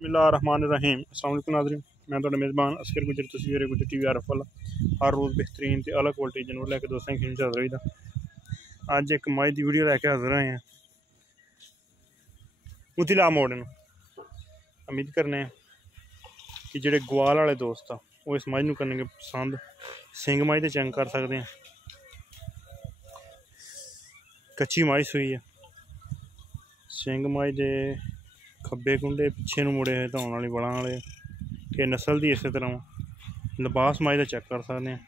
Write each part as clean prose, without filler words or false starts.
बिस्मिल्लाहिर्रहमानिर्रहीम। अस्सलाम वालेकुम नाज़रीन, मैं तुहाडा मेज़बान असगर गुजर तस्वीर गुजर टीवी आरफ वाला हर रोज़ बेहतरीन ते अलग क्वालिटी जानवर लैके दोस्तों की खिदमत हाज़र होईदा। अज एक मज की वीडियो लैके हाज़र आए हैं। उती ला मोड़ नूं उम्मीद करने कि जेह्ड़े ग्वाल वाले दोस्त आ वो इस मज नूं करने पसंद सिंग मज ते चंग कर सकते हैं। कच्ची मज सूई है, सिंग मज दे खब्बे कुंडे पिछे नूं मुड़े धौन वाली बड़ां वाले कि नस्ल दी इस तरह लिबास मज का चेक कर सकते हैं।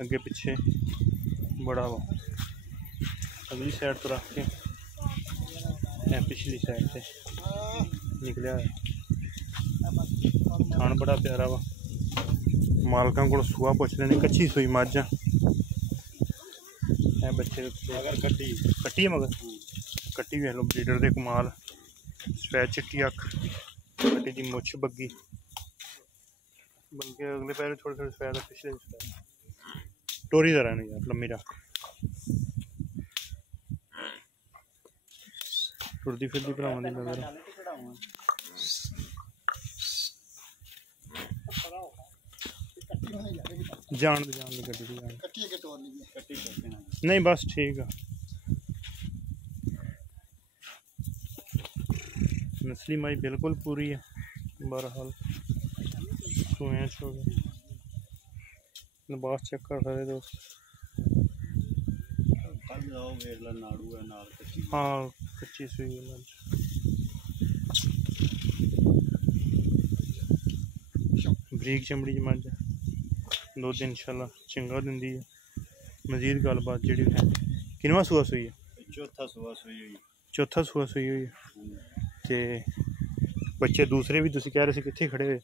अगे पिछे बड़ा वा अगली साइड तो रख के पिछली साइड से निकलिया थान बड़ा प्यारा वा। मालकां कोल सूआ पुछ लेने कच्ची सूई मझ है बच्चे अगर कट्टी है मगर कट्टी वेख लो ब्रीडर दे कमाल। सफेद चिट्टी अख कट्टी दी मुछ बग्गी बल्कि अगले पैर थोड़े थोड़े सफेद पिछले सफेद टोरी दा रहने यार लम्मी रख टुरदी फिरदी भरावां दी नज़र जान दे गड्डी नहीं बस ठीक है। नस्ली माई बिल्कुल पूरी है। बहरहाल सूए छोड़ लिबास चेक कर सकते दोस्त। हाँ कच्ची सूई है बरीक चमड़ी की मझ दुध इंशाल्लाह चंगा दिंदी है। मजीद गलबात जी है किनवा सूआ सूई है? चौथा सूआ सूई हुई है। ते बच्चे दूसरे भी तुसीं कह रहे थे कित्थे खड़े हुए?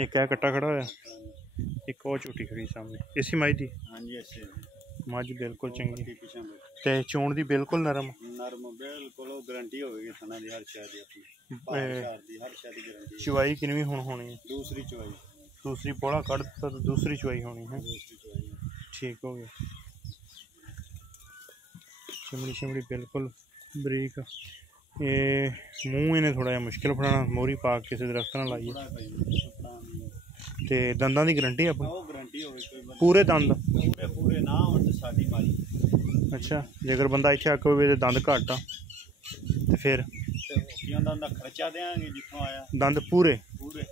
एक है कट्टा खड़ा होया, एक और झूठी खड़ी सामने। इसी मझ दी मझ बिल्कुल चंगी ते चोण दी बिल्कुल नरम बिल्कुल गारंटी होगी थाना दी हर शय दी। चवाई किनवी हुण होनी है? दूसरी चवाई दूसरी पोला कड़ तो दूसरी चवाई होनी है। ठीक हो गया। चमड़ी शमड़ी बिल्कुल बरीक। ये मूँह इन्हें थोड़ा जहा मुश्किल फड़ाना मोहरी पा किसी दरख्त ना लाइए। ते दंदां दी गारंटी है अपनी पूरे दंद? पूरे ना होण साडी मारी। अच्छा जेकर बंदा इत्थे आके होवे ते दंद घट आ ते फिर खर्चा देंगे जितों आया दंद पूरे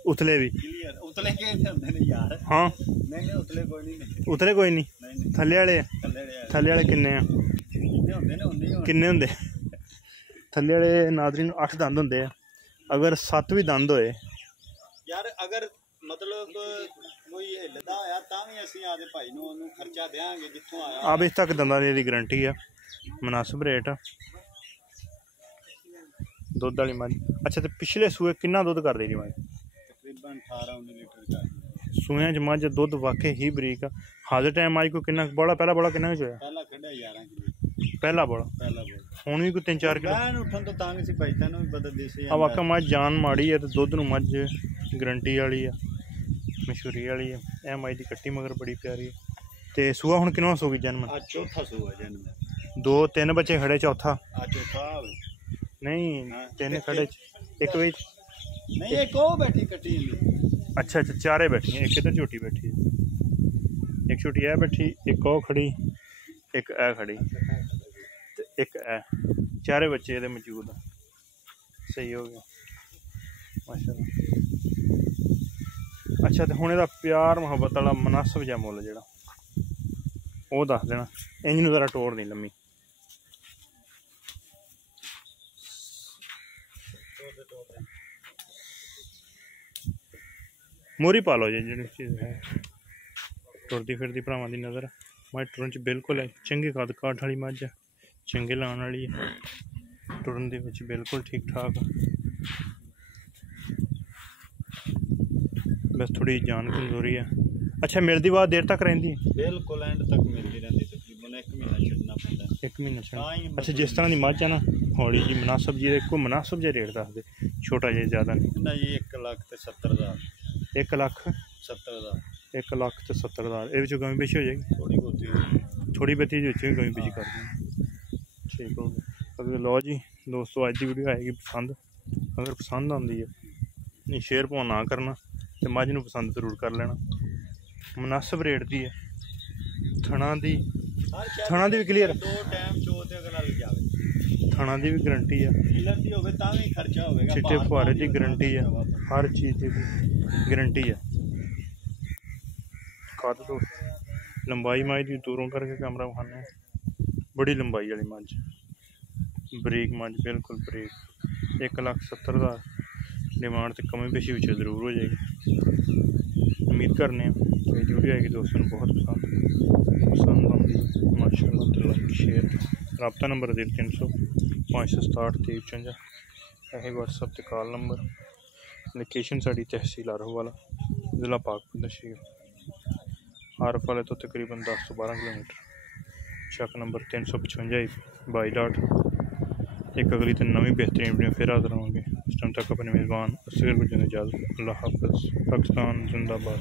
उतले भी उतले के होंदे ने यार। हाँ नहीं उतले कोई नहीं। उतले कोई नहीं थल्ले वाले किन्ने आ? किन्ने होंदे थल्ले वाले नाज़रीन? 8 दंद होंदे आ। अगर 7 भी दंद होए यार अगर मतलब कोई हिलदा होया तां भी असीं आदे भाई नूं ओनूं खर्चा देंगे जितों आया। अब इस तक दंदां दी गारंटी है मुनासिब रेट। दुध वाली मझ। अच्छा तो पिछले सूए किन्ना दुध कर दी मझ? तकरीबन 18-19 लीटर सूए च मझ दुध वाकई ही बरीक आ। हाजिर टाइम मझ को किन्ना बड़ा पहला किन्ना होया? पहला कड्ढा 11 किलो पहला बड़ा हुण भी कोई 3-4 किलो बैन उठन तो तां सी भाई तैनूं भी पता देसी अब वाकई मझ जान माड़ी है तो दुध नूं मझ गारंटी वाली है मशहूरी वाली है। ए मझ दी कट्टी मगर बड़ी प्यारी है। ते सूआ हुण किनवां सूगी जन्म? चौथा सूआ जन्म। 2-3 बच्चे खड़े चौथा चौथा नहीं 3 खड़े एक भी नहीं एक ओ बैठी कट्टी। अच्छा चारे बैठी हैं। एक इधर झोटी बैठी है, एक छोटी है बैठी, एक ओ खड़ी, एक ए खड़ी ते एक ए। चारे बच्चे ये मौजूद है। सही हो गया माशाल्लाह। अच्छा तो हुण इहदा प्यार मुहब्बत वाला मुनासिब जिहा मुल जिहड़ा ओह दस देना। इंज नूं जरा टोर नहीं लम्मी मोरी पा लो जी चीज़ है। टुरदी फिरदी भरावां दी नज़र मझ टुरन च बिल्कुल है चंगी कद काठ वाली मझ है चंगे लाने वाली है। टुरन दे विच बिल्कुल ठीक ठाक। बस थोड़ी जान कमजोरी है। अच्छा मिलदी बाद देर तक रहिंदी? बिल्कुल एंड तक मिलदी रहिंदी तकरीबन 1 महीना छड्डना पैंदा। 1 महीना छड्डना। अच्छा जिस तरह की मझ है ना हौली जी मुनासिब जी को मुनासिब जे रेट दस दे छोटा जे ज़्यादा नहीं। 1,70,000 1,70,000 1,70,000 ये कमी पेशी हो जाएगी थोड़ी बहुती कमी पेशी कर दें। ठीक हो गया। लो जी दोस्तों अज की वीडियो आएगी पसंद अगर पसंद आती है नहीं शेयर भाव ना करना तो मझ नूं पसंद जरूर कर लेना। मुनासिब रेट दी है, थणा दी भी क्लीयर, दो टाइम चो ते अगर लग जावे थणा दी भी गारंटी है, मिलन दी होवे तां भी खर्चा होवेगा, चिट्टे फुहारे की गारंटी है, हर चीज़ की गारंटी है। कद तो लंबाई मझ की दूरों करके कैमरा विखाने, बड़ी लंबाई वाली मझ, बरीक मझ बिल्कुल बरीक। 1,70,000 डिमांड तो कमी बेशी विच जरूर हो जाएगी। उम्मीद करने कि वीडियो आएगी दोस्तों बहुत पसंद आती माशाअल्लाह। तो लाइक शेयर, रबता नंबर 0300 567 2355, यही व्हाट्सएप ते कॉल नंबर। लोकेशन साड़ी तहसील आरोवाला, ज़िला पाकपुर शरीफ, आरफ वाले तो तकरीबन 10 से 12 किलोमीटर। चक नंबर 355 22 एक अगली तो नवी बेहतरीन वीडियो फिर हाजिर होंगे। उस टाइम तक अपने मेज़बान असगर को इजाज़त। अल्लाह हाफ़िज़। पाकिस्तान जिंदाबाद।